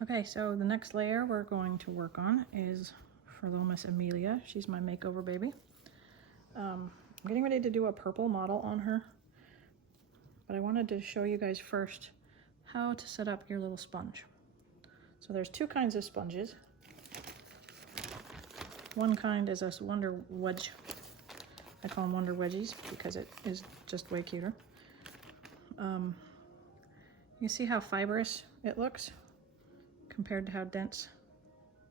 Okay, so the next layer we're going to work on is for little Miss Amelia. She's my makeover baby. I'm getting ready to do a purple model on her, but I wanted to show you guys first how to set up your little sponge. So there's two kinds of sponges. One kind is a Wonder Wedge. I call them Wonder Wedgies because it is just way cuter. You see how fibrous it looks compared to how dense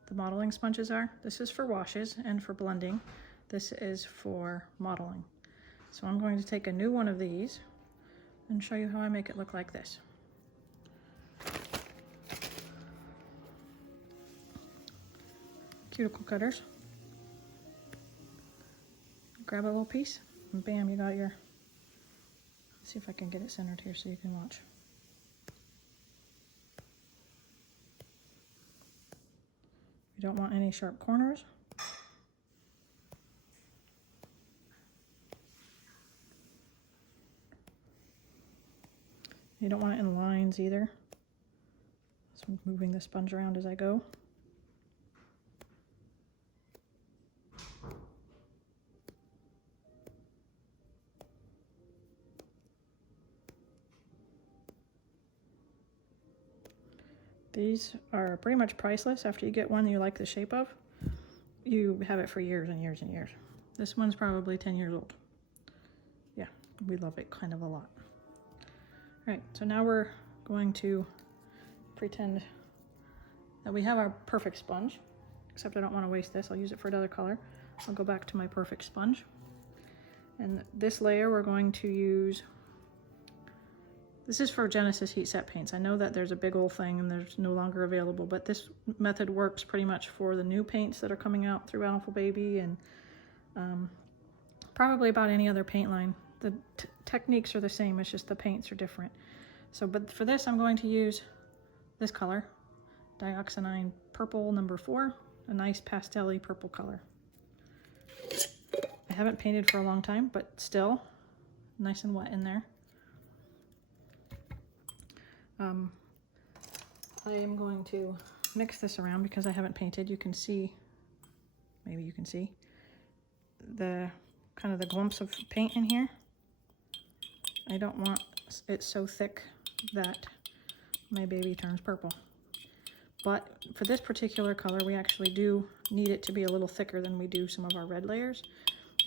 the modeling sponges are? This is for washes and for blending. This is for modeling. So I'm going to take a new one of these and show you how I make it look like this. Cuticle cutters. Grab a little piece and bam, you got your, let's see if I can get it centered here so you can watch. You don't want any sharp corners. You don't want it in lines either. So I'm moving the sponge around as I go. These are pretty much priceless. After you get one you like the shape of, you have it for years and years and years. This one's probably 10 years old. Yeah, we love it kind of a lot. All right, so now we're going to pretend that we have our perfect sponge, except I don't want to waste this. I'll use it for another color. I'll go back to my perfect sponge. And this layer we're going to use, this is for Genesis heat set paints. I know that there's a big old thing and there's no longer available, but this method works pretty much for the new paints that are coming out through Bountiful Baby and probably about any other paint line. The techniques are the same, it's just the paints are different. So, but for this I'm going to use this color, Dioxanine Purple number 4, a nice pastel-y purple color. I haven't painted for a long time, but still nice and wet in there. I am going to mix this around because I haven't painted. You can see, maybe you can see, the kind of the glumps of paint in here. I don't want it so thick that my baby turns purple. But for this particular color, we actually do need it to be a little thicker than we do some of our red layers.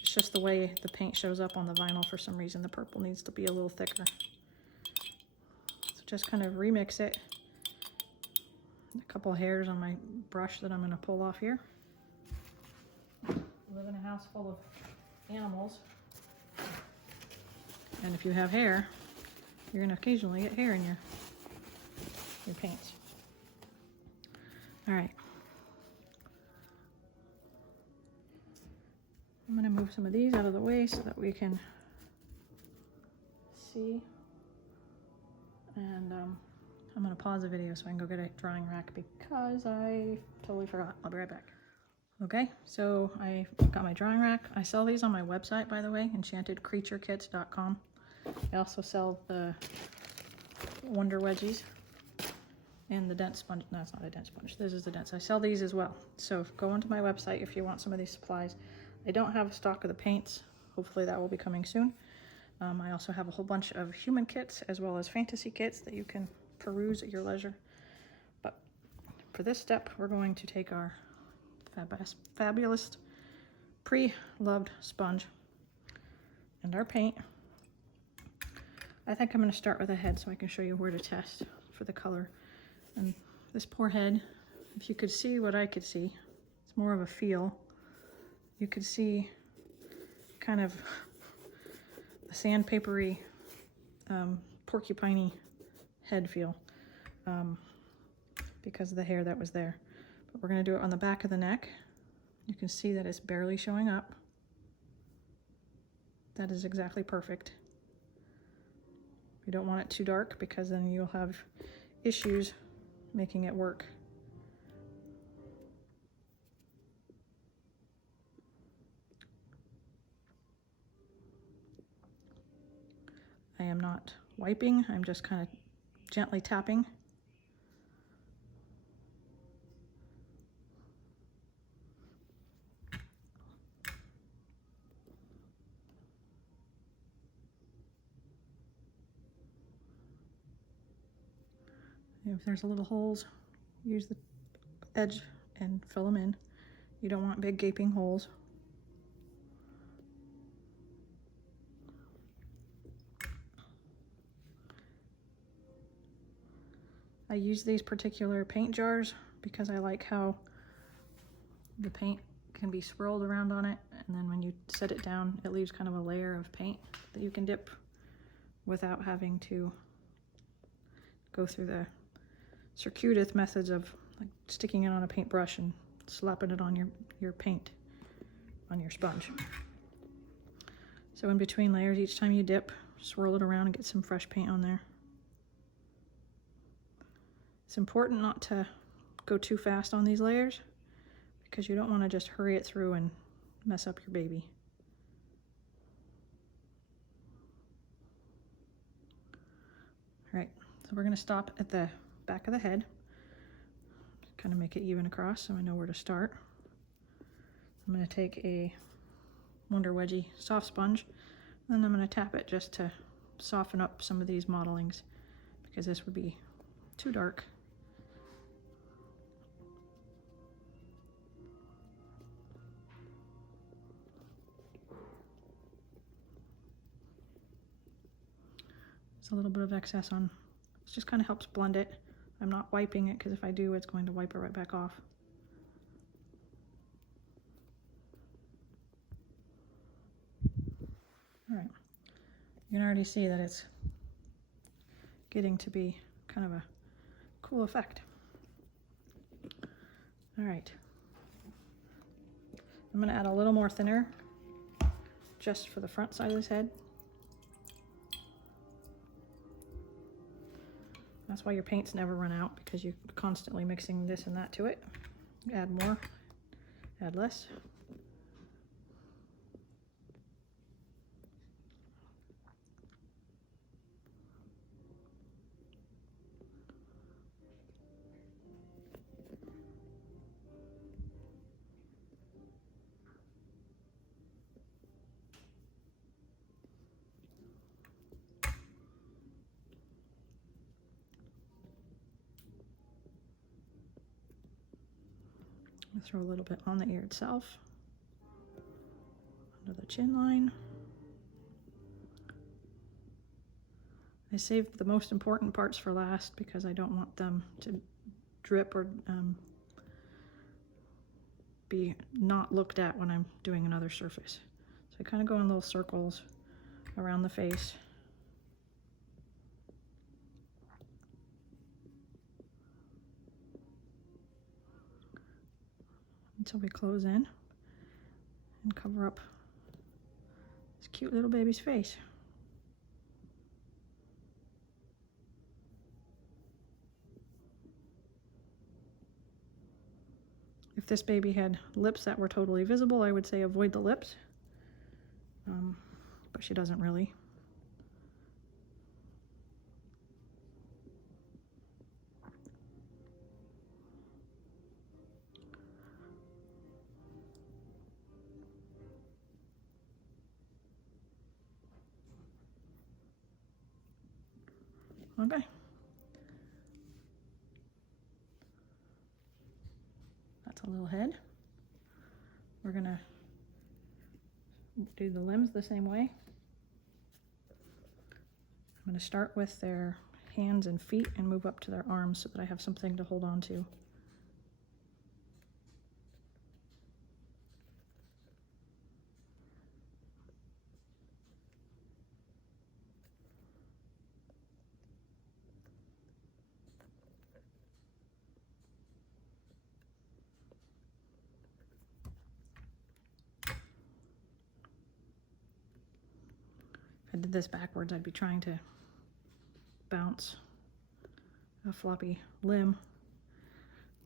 It's just the way the paint shows up on the vinyl. For some reason, the purple needs to be a little thicker. So just kind of remix it. A couple hairs on my brush that I'm going to pull off here. I live in a house full of animals. And if you have hair, you're going to occasionally get hair in your paints. All right. I'm going to move some of these out of the way so that we can see. And I'm going to pause the video so I can go get a drying rack because I totally forgot. I'll be right back. Okay, so I got my drying rack. I sell these on my website, by the way, enchantedcreaturekits.com. I also sell the Wonder Wedgies and the dense sponge. No, it's not a dense sponge. This is the dense. I sell these as well. So go onto my website if you want some of these supplies. I don't have a stock of the paints. Hopefully that will be coming soon. I also have a whole bunch of human kits as well as fantasy kits that you can peruse at your leisure. But for this step, we're going to take our fabulous pre-loved sponge and our paint. I think I'm going to start with a head so I can show you where to test for the color. And this poor head, if you could see what I could see, it's more of a feel. You could see kind of a sandpapery, porcupiney head feel because of the hair that was there. But we're going to do it on the back of the neck. You can see that it's barely showing up. That is exactly perfect. You don't want it too dark because then you'll have issues making it work. I am not wiping, I'm just kind of gently tapping. If there's little holes, use the edge and fill them in. You don't want big gaping holes. I use these particular paint jars because I like how the paint can be swirled around on it, and then when you set it down, it leaves kind of a layer of paint that you can dip without having to go through the circuitous methods of like sticking it on a paintbrush and slapping it on your paint on your sponge. So in between layers, each time you dip, swirl it around and get some fresh paint on there. It's important not to go too fast on these layers because you don't want to just hurry it through and mess up your baby. All right, so we're going to stop at the back of the head, kind of make it even across so I know where to start. I'm going to take a Wonder Wedgie soft sponge, and then I'm going to tap it just to soften up some of these mottlings because this would be too dark. There's a little bit of excess on. It just kind of helps blend it. I'm not wiping it because if I do, it's going to wipe it right back off. All right, you can already see that it's getting to be kind of a cool effect. All right, I'm going to add a little more thinner just for the front side of this head. That's why your paints never run out, because you're constantly mixing this and that to it. Add more, add less. Throw a little bit on the ear itself, under the chin line. I saved the most important parts for last because I don't want them to drip or be not looked at when I'm doing another surface. So I kind of go in little circles around the face. Until we close in and cover up this cute little baby's face. If this baby had lips that were totally visible, I would say avoid the lips, but she doesn't really. Okay. That's a little head. We're gonna do the limbs the same way. I'm gonna start with their hands and feet and move up to their arms so that I have something to hold on to. If I did this backwards, I'd be trying to bounce a floppy limb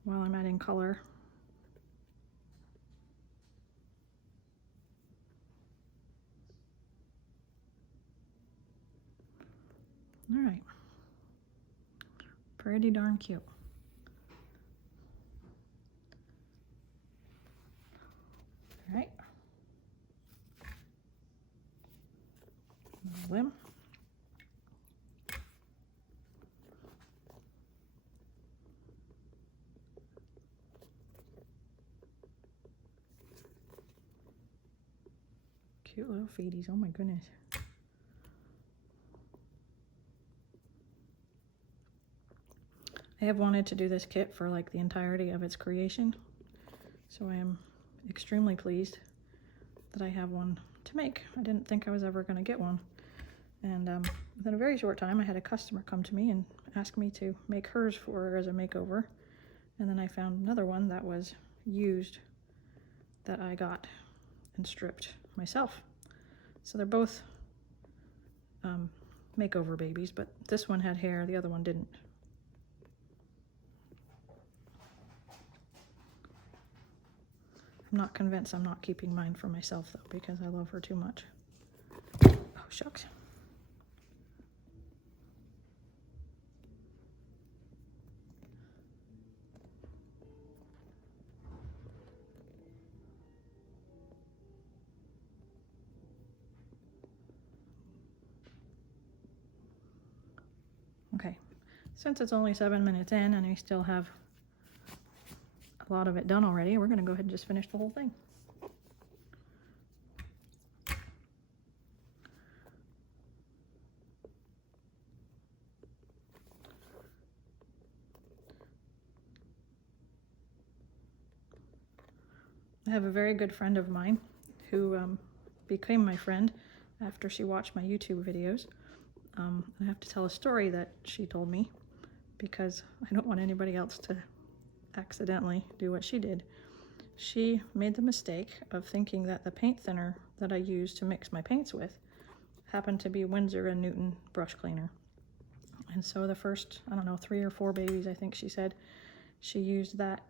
while I'm adding color. All right, pretty darn cute. All right, limb. Cute little feeties. Oh my goodness. I have wanted to do this kit for like the entirety of its creation, so I am extremely pleased that I have one to make. I didn't think I was ever going to get one, and within a very short time I had a customer come to me and ask me to make hers for her as a makeover, and then I found another one that was used that I got and stripped myself. So they're both makeover babies, but this one had hair, the other one didn't. I'm not convinced I'm not keeping mine for myself though, because I love her too much. Oh, shucks. Okay, since it's only 7 minutes in and I still have a lot of it done already, we're going to go ahead and just finish the whole thing. I have a very good friend of mine who became my friend after she watched my YouTube videos. I have to tell a story that she told me because I don't want anybody else to accidentally do what she did. She made the mistake of thinking that the paint thinner that I use to mix my paints with happened to be Winsor & Newton brush cleaner. And so the first, I don't know, 3 or 4 babies, I think she said, she used that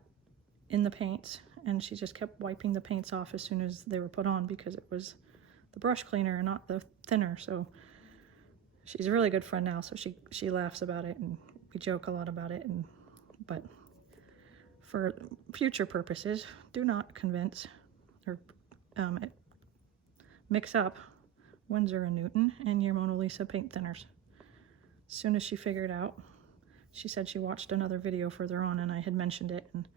in the paints, and she just kept wiping the paints off as soon as they were put on because it was the brush cleaner and not the thinner. So she's a really good friend now, so she laughs about it and we joke a lot about it. But for future purposes, do not convince or mix up Winsor & Newton and your Mona Lisa paint thinners. As soon as she figured out, she said she watched another video further on and I had mentioned it and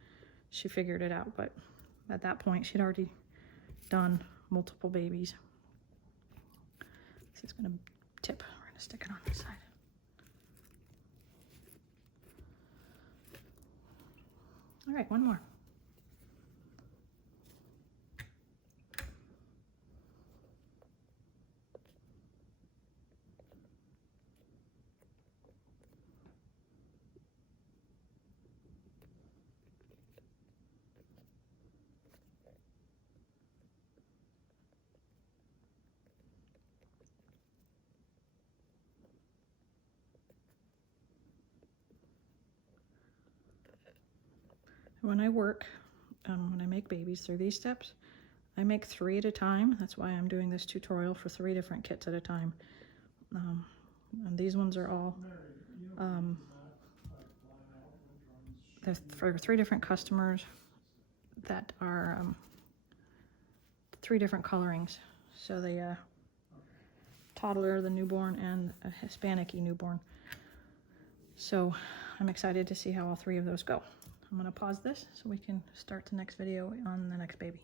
she figured it out, but at that point she'd already done multiple babies. This is going to tip. We're going to stick it on this side. All right, one more. When I work, when I make babies through these steps, I make 3 at a time. That's why I'm doing this tutorial for 3 different kits at a time. And these ones are all for 3 different customers that are 3 different colorings. So the toddler, the newborn, and a Hispanic-y newborn. So I'm excited to see how all 3 of those go. I'm going to pause this so we can start the next video on the next baby.